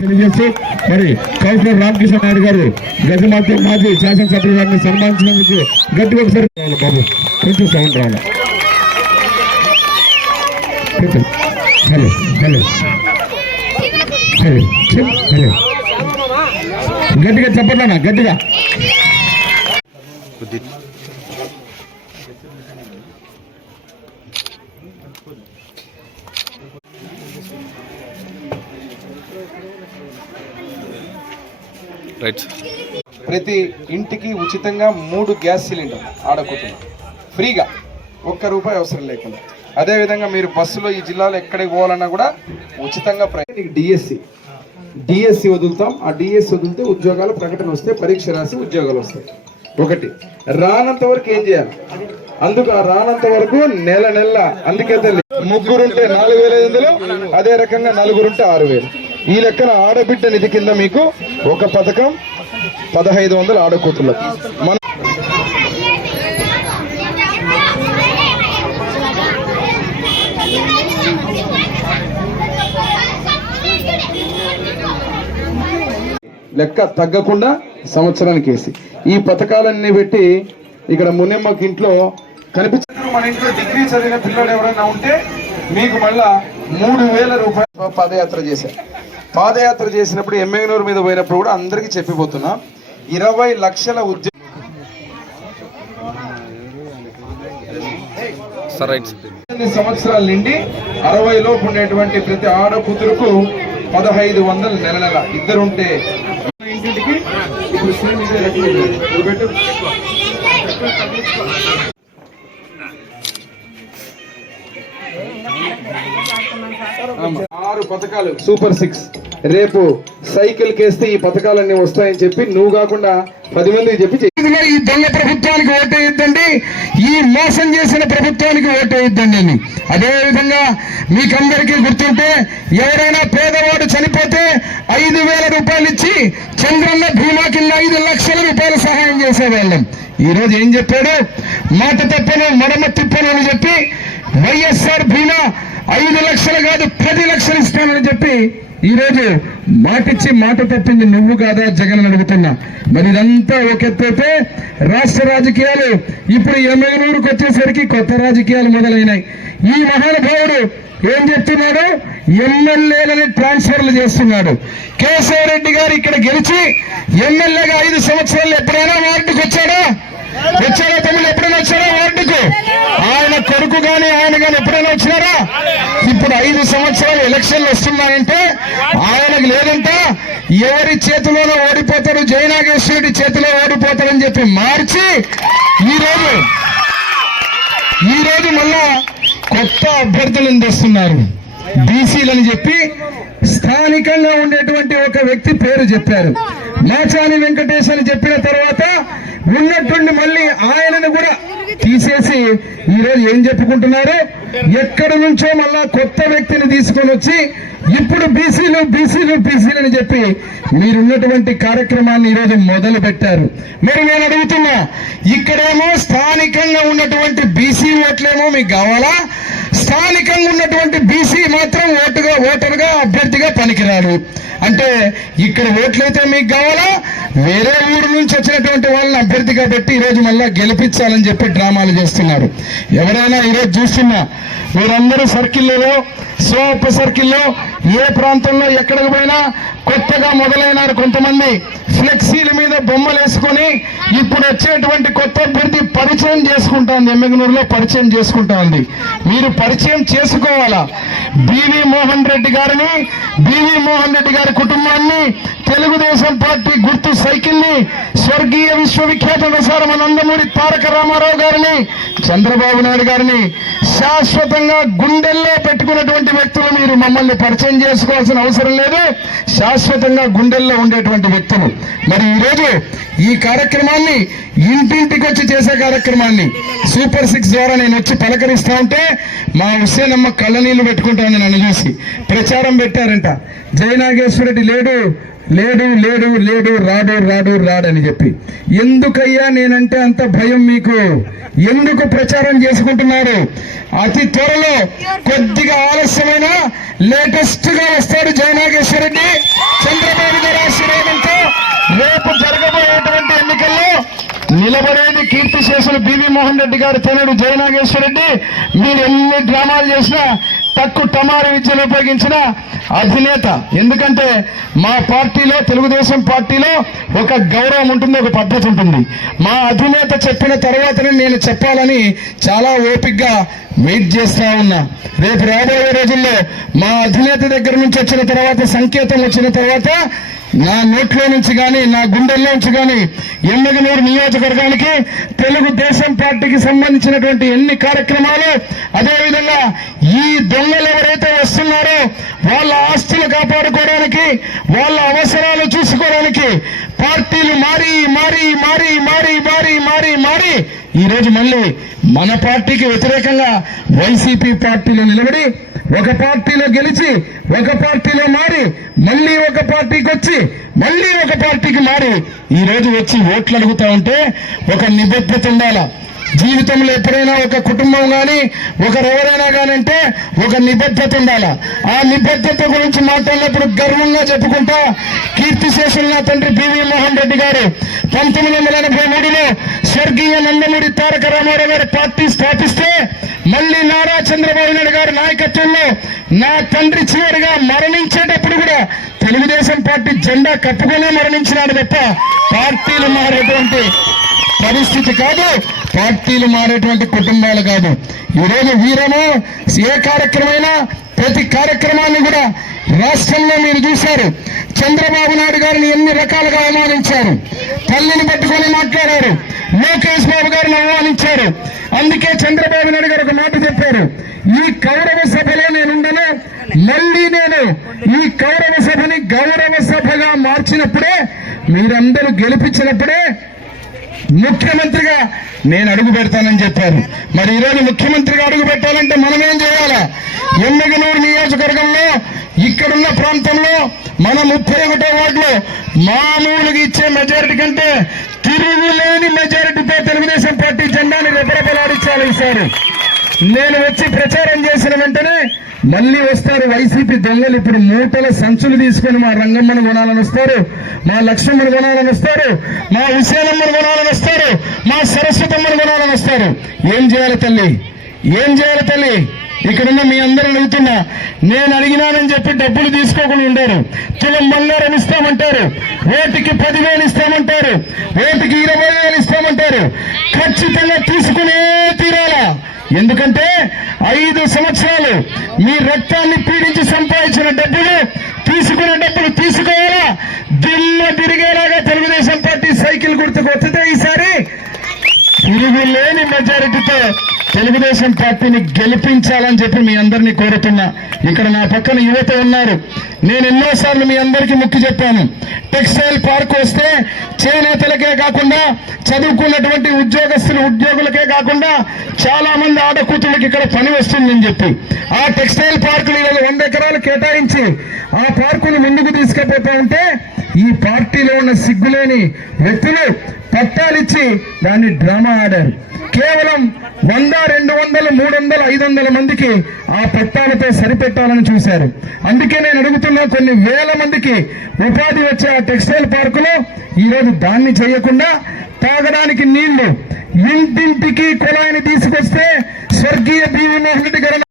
తెలియజేస్తూ మరి కౌన్సిలర్ రామకృష్ణ నాయుడు గారు గజమాత మాజీ శాసనసభ్యులు గారిని సన్మానించినందుకు గట్టిగా ఒకసారి బాబు కొంచెం సౌండ్ రావాలి. హలో హలో హలో హలో గట్టిగా చెప్పట్లేనా గట్టిగా ప్రతి ఇంటికి ఉచితంగా 3 గ్యాస్ సిలిండర్ ఆడకూతున్నారు ఫ్రీగా, ₹1 అవసరం లేకుండా. అదేవిధంగా మీరు బస్సులో ఈ జిల్లాలో ఎక్కడికి పోవాలన్నా కూడా ఉచితంగా డిఎస్సి వదులుతాం. ఆ డిఎస్సి వదిలితే ఉద్యోగాల ప్రకటన వస్తే పరీక్ష రాసి ఉద్యోగాలు వస్తాయి. ఒకటి రానంత వరకు ఏం చేయాలి, అందుకు ఆ రానంత వరకు నెల అందుకే తల్లి 3 ఉంటే 4,500, అదే రకంగా 4 ఉంటే 6,000. ఈ లెక్కన ఆడబిడ్డ నిధి కింద మీకు ఒక పథకం 1,500 ఆడకూతులకు. మన లెక్క తగ్గకుండా సంవత్సరానికి వేసి ఈ పథకాలన్నీ పెట్టి ఇక్కడ మున్నెమ్మకి ఇంట్లో కనిపించారు. మన ఇంట్లో డిగ్రీ చదివిన పిల్లలు ఎవరైనా ఉంటే మీకు మళ్ళా ₹3,000 పాదయాత్ర చేశారు. పాదయాత్ర చేసినప్పుడు ఎమ్మెగనూరు మీద పోయినప్పుడు కూడా అందరికీ చెప్పిపోతున్నా 20 లక్షల సంవత్సరాల నుండి 60 లోపు ఉండేటువంటి ప్రతి ఆడకూతురుకు 1,500 నెల ఇద్దరుంటే ఇంటికి ఇప్పుడు సేమ్ ఇదే రకం 6 పథకాలు సూపర్ 6. రేపు సైకిల్ కేస్తే ఈ పథకాలన్నీ వస్తాయని చెప్పి నువ్వు కాకుండా 10 మందికి చెప్పి ఈ దొంగ ప్రభుత్వానికి ఓటేయద్దండి, ఈ మోసం చేసిన ప్రభుత్వానికి ఓటేయద్దండి అని. అదేవిధంగా మీకందరికీ గుర్తుంటే ఎవరైనా పేదవాడు చనిపోతే 5,000 రూపాయలు ఇచ్చి చంద్రన్న భీమా కింద 5 లక్షల రూపాయలు సహాయం చేసేవాళ్ళం. ఈ రోజు ఏం చెప్పాడు, మాట తప్పను మడమ తిప్పను అని చెప్పి వైఎస్ఆర్ భీమా 5 లక్షలు కాదు 10 లక్షలు ఇస్తానని చెప్పి ఈరోజు మాటిచ్చి మాట తప్పింది నువ్వు కాదా జగన్ అని అడుగుతున్నా. మరి ఇదంతా ఒక ఎత్తైతే రాష్ట్ర రాజకీయాలు ఇప్పుడు ఎమ్మెగనూరుకు వచ్చేసరికి కొత్త రాజకీయాలు మొదలైనాయి. ఈ మహానుభావుడు ఏం చెప్తున్నాడు, ఎమ్మెల్యేలని ట్రాన్స్ఫర్లు చేస్తున్నాడు. కేశవరెడ్డి గారు ఇక్కడ గెలిచి ఎమ్మెల్యేగా 5 సంవత్సరాలు ఎప్పుడైనా వార్డుకు వచ్చాడా తమ్ముడు? ఎప్పుడైనా వచ్చారా వార్డుకు? ఆయన కొడుకు గాని ఆయన గాని ఎప్పుడైనా వచ్చినారా? ఇప్పుడు 5 సంవత్సరాలు ఎలక్షన్లు వస్తున్నాయంటే ఆయనకు లేదంట, ఎవరి చేతిలోనో ఓడిపోతాడు, జయనాగేశ్వరుడి చేతిలో ఓడిపోతాడని చెప్పి మార్చి ఈరోజు మళ్ళా కొత్త అభ్యర్థులను తెస్తున్నారు. బీసీలని చెప్పి స్థానికంగా ఉండేటువంటి ఒక వ్యక్తి పేరు చెప్పారు, మాచాని వెంకటేష్ అని చెప్పిన తర్వాత ఉన్నట్టుండి మళ్ళీ ఆయనను కూడా తీసేసి ఈరోజు ఏం చెప్పుకుంటున్నారు, ఎక్కడి నుంచో మళ్ళా కొత్త వ్యక్తిని తీసుకొని వచ్చి ఇప్పుడు బీసీలు అని చెప్పి మీరున్నటువంటి కార్యక్రమాన్ని ఈరోజు మొదలు పెట్టారు. మరి నేను అడుగుతున్నా, ఇక్కడేమో స్థానికంగా ఉన్నటువంటి బీసీ ఓట్లేమో మీకు కావాలా, స్థానికంగా ఉన్నటువంటి బీసీ మాత్రం ఓటరుగా అభ్యర్థిగా పనికిరాడు అంటే ఇక్కడ ఓట్లయితే మీకు కావాలా, వేరే ఊరు నుంచి వచ్చినటువంటి వాళ్ళని అభ్యర్థిగా పెట్టి ఈరోజు మళ్ళా గెలిపించాలని చెప్పి డ్రామాలు చేస్తున్నారు. ఎవరైనా ఈరోజు చూస్తున్నా మీరందరూ సర్కిల్లో ఉప సర్కిల్లో ఏ ప్రాంతంలో ఎక్కడికి పోయినా కొత్తగా మొదలైనారు కొంతమంది ఫ్లెక్సీల మీద బొమ్మలు వేసుకొని ఇప్పుడు వచ్చేటువంటి కొత్త అభ్యర్థి పరిచయం చేసుకుంటా ఉంది, ఎమ్మెగనూరులో పరిచయం చేసుకుంటా ఉంది. మీరు పరిచయం చేసుకోవాలా. బివి మోహన్ రెడ్డి గారి కుటుంబాన్ని, తెలుగుదేశం పార్టీ గుర్తు సైకిల్ ని, స్వర్గీయ విశ్వవిఖ్యాత ప్రసారం నందమూరి తారక రామారావు గారిని, చంద్రబాబు నాయుడు గారిని శాశ్వతంగా గుండెల్లో పెట్టుకున్నటువంటి వ్యక్తులు. మీరు మమ్మల్ని పరిచయం చేసుకోవాల్సిన అవసరం లేదు, శాశ్వతంగా గుండెల్లో ఉండేటువంటి వ్యక్తులు. మరి ఈరోజు ఈ కార్యక్రమాన్ని ఇంటింటికి వచ్చి చేసే కార్యక్రమాన్ని సూపర్ 6 ద్వారా నేను వచ్చి పలకరిస్తా ఉంటే మా హుస్సేనమ్మ కళ్ళనీళ్లు పెట్టుకుంటాను నన్ను చూసి. ప్రచారం పెట్టారంట, జయనాగేశ్వరరెడ్డి లేడు, లేడు లేడు లేడు రాడు రాడు రాడని చెప్పి. ఎందుకయ్యా నేనంటే అంత భయం మీకు? ఎందుకు ప్రచారం చేసుకుంటున్నారు? అతి త్వరలో కొద్దిగా ఆలస్యమైన లేటెస్ట్ గా వస్తాడు జయనాగేశ్వర రెడ్డి. చంద్రబాబు గారి ఆశీర్వాదంతో రేపు జరగబోయేటువంటి ఎన్నికల్లో నిలబడేది కీర్తిశేషులు బివి మోహన్ రెడ్డి గారు తనడు జయనాగేశ్వర రెడ్డి. మీరు ఎన్ని డ్రామాలు చేసినా తక్కువ టమారు విద్యను ఉపయోగించిన అధినేత. ఎందుకంటే మా పార్టీలో, తెలుగుదేశం పార్టీలో ఒక గౌరవం ఉంటుంది, ఒక పద్ధతి ఉంటుంది. మా అధినేత చెప్పిన తర్వాతనే నేను చెప్పాలని చాలా ఓపికగా వెయిట్ చేస్తా ఉన్నా. రేపు రాబోయే రోజుల్లో మా అధినేత దగ్గర నుంచి వచ్చిన తర్వాత, సంకేతం వచ్చిన తర్వాత నా నోట్లో నుంచి కానీ నా గుండెల్లో నుంచి కానీ ఎమ్మెగనూరు నియోజకవర్గానికి తెలుగుదేశం పార్టీకి సంబంధించినటువంటి ఎన్ని కార్యక్రమాలు, అదేవిధంగా ఈ దొంగలు ఎవరైతే వస్తున్నారో వాళ్ళ ఆస్తులు కాపాడుకోవడానికి, వాళ్ళ అవసరాలు చూసుకోవడానికి పార్టీలు మారి మారి మారి మారి మారి మారి మారి ఈరోజు మళ్ళీ మన పార్టీకి వ్యతిరేకంగా వైసీపీ పార్టీలో నిలబడి, ఒక పార్టీలో గెలిచి ఒక పార్టీలో మారి, మళ్ళీ ఒక పార్టీకి వచ్చి మళ్ళీ ఒక పార్టీకి మారి ఈ రోజు వచ్చి ఓట్లు అడుగుతా ఉంటే ఒక నిబద్ధత ఉండాలా. జీవితంలో ఎప్పుడైనా ఒక కుటుంబం కానీ ఒకరెవరైనా కానీ అంటే ఒక నిబద్ధత ఉండాలా. ఆ నిబద్ధత గురించి మాట్లాడినప్పుడు గర్వంగా చెప్పుకుంటా, కీర్తిశేషులు నా తండ్రి బివి మోహన్ రెడ్డి గారు 1983లో స్వర్గీయ నందమూరి తారక రామారావు గారు పార్టీ స్థాపిస్తే మళ్ళీ నారా చంద్రబాబు నాయుడు గారి నాయకత్వంలో నా తండ్రి చివరిగా మరణించేటప్పుడు కూడా తెలుగుదేశం పార్టీ జెండా కప్పుకునే మరణించినాడు తప్ప పార్టీలు మారేటువంటి పరిస్థితి కాదు, పార్టీలు మారేటువంటి కుటుంబాలు కాదు. ఈరోజు వీరము ఏ కార్యక్రమైనా ప్రతి కార్యక్రమాన్ని కూడా రాష్ట్రంలో మీరు చూశారు. చంద్రబాబు నాయుడు గారిని ఎన్ని రకాలుగా అవమానించారు, తల్లిని పట్టుకొని మాట్లాడారు, లోకేష్ బాబు గారిని అవమానించారు. అందుకే చంద్రబాబు నాయుడు గారు ఒక మాట చెప్పారు, ఈ కౌరవ సభలో నేనుండను, మళ్ళీ నేను ఈ కౌరవ సభని గౌరవ సభగా మార్చినప్పుడే, మీరందరూ గెలిపించినప్పుడే ముఖ్యమంత్రిగా నేను అడుగు పెడతానని చెప్పారు. మరి ఈరోజు ముఖ్యమంత్రిగా అడుగు పెట్టాలంటే మనం ఏం చేయాలా? ఎమ్మెగనూరు నియోజకవర్గంలో ఇక్కడున్న ప్రాంతంలో మన 31వ వార్డులో మామూలుగా ఇచ్చే మెజారిటీ కంటే తిరుగులేని మెజారిటీతో తెలుగుదేశం పార్టీ జెండాని రెపరెపలాడించాలి. ఈసారి నేను వచ్చి ప్రచారం చేసిన వెంటనే మళ్ళీ వస్తారు వైసీపీ దొంగలు. ఇప్పుడు మూటల సంచులు తీసుకొని మా రంగమ్మను కొనాలని వస్తారు, మా లక్ష్మమ్మను కొనాలని వస్తారు, మా హుసేనమ్మను కొనాలని వస్తారు, మా సరస్వతమ్మను కొనాలని వస్తారు. ఏం చేయాలి తల్లి? ఏం చేయాలి తల్లి? ఇక్కడున్న మీ అందరూ అడుగుతున్నా, నేను అడిగినానని చెప్పి డబ్బులు తీసుకోకుండా ఉండరు. తులం బంగారం ఇస్తామంటారు, ఓటుకి 10,000 ఇస్తామంటారు, ఓటుకి 20,000 ఇస్తామంటారు. ఖచ్చితంగా తీసుకునే తీరాలా. ఎందుకంటే 5 సంవత్సరాలు మీ రక్తాన్ని పీడించి సంపాదించిన డబ్బులు, తీసుకునే డబ్బులు తీసుకోవాలా. దిమ్మ తిరిగేలాగా తెలుగుదేశం పార్టీ సైకిల్ గుర్తుకు వచ్చితే ఈసారి తిరుగులేని మెజారిటీతో తెలుగుదేశం పార్టీని గెలిపించాలని చెప్పి మీ అందరినీ కోరుతున్నా. ఇక్కడ నా పక్కన యువత ఉన్నారు. నేను ఎన్నోసార్లు మీ అందరికీ ముక్కి చెప్పాను, టెక్స్టైల్ పార్క్ వస్తే చేనేతలకే కాకుండా చదువుకున్నటువంటి ఉద్యోగులకే కాకుండా చాలా మంది ఆడకూతులకి ఇక్కడ పని వస్తుందని చెప్పి ఆ టెక్స్టైల్ పార్కులు 100 ఎకరాలు కేటాయించి ఆ పార్కును ముందుకు తీసుకుపోతా ఉంటే ఈ పార్టీలో ఉన్న సిగ్గులేని వ్యక్తులు పట్టాలిచ్చి దాన్ని డ్రామా ఆడారు. కేవలం 100, 200, 300, 500 మందికి ఆ పట్టాలతో సరిపెట్టాలని చూశారు. అందుకే నేను అడుగుతున్నా, కొన్ని వేల మందికి ఉపాధి వచ్చే ఆ టెక్స్టైల్ పార్కులో ఈరోజు దాన్ని చేయకుండా తాగడానికి నీళ్లు ఇంటింటికి కుళాయిని తీసుకొస్తే స్వర్గీయ బివి మోహన్